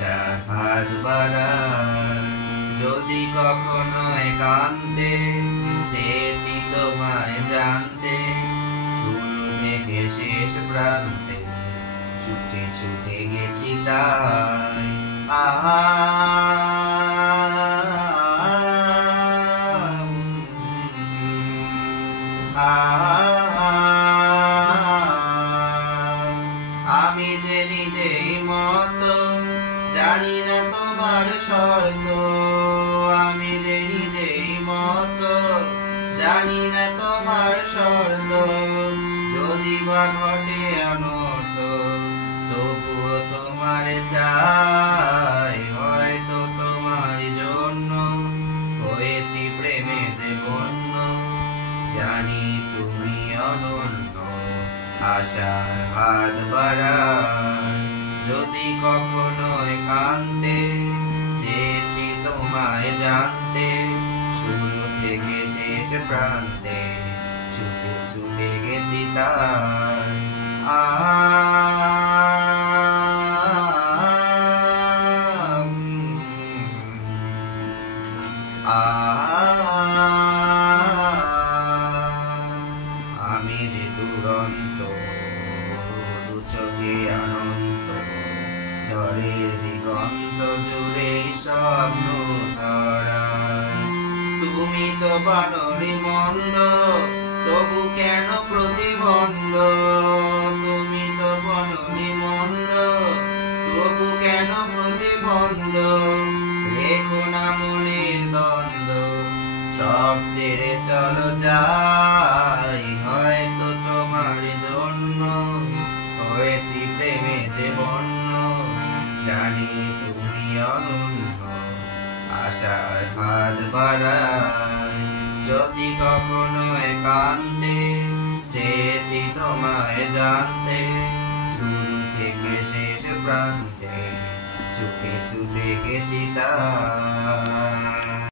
আশার হাত বাড়ায়। যদি কখনো একান্তে চেয়েছি তোমায় জানতে, শুরু থেকে শেষ প্রান্তে ছুটে ছুটে গেছি তাই। আহা আমি যে নিজেই মতো জানি না তোমার শর্ত, আমি যে নিজেই মতো জানি না তোমার শর্ত। যদি বা ঘটে অনর্থ তবুও তোমার চাই, হয়তো তোমার জন্য হয়েছি প্রেমে যে বন্য। জানি তুমি অনন্য, আশার হাত বাড়ায়। যদি কখনো একান্তে চেয়েছি তোমায় জানতে, শুরু থেকে শেষ প্রান্তে ছুটে ছুটে গেছি তাই। আমি যে দুরন্ত, দু চোখে অনন্ত, ঝড়ের দিগন্ত জুড়ে স্বপ্ন ছড়ায়। তুমি তো বানরি মন্দ, তবু কেন প্রতিবন্ধ? তুমি তো বানরি মন্দ, তবু কেন প্রতিবন্ধ? রেখো না মনের দ্বন্দ্ব, সব ছেড়ে চলো যাই, হয়তো তোমার জন্য হয়েছি প্রেমে যে বন্য। জানি তুমি অনন্য, আশার হাত বাড়ায়। যদি কখনো একান্তে চেয়েছি তোমায় জানতে, শুরু থেকে শেষ প্রান্তে ছুটে ছুটে গেছি তাই।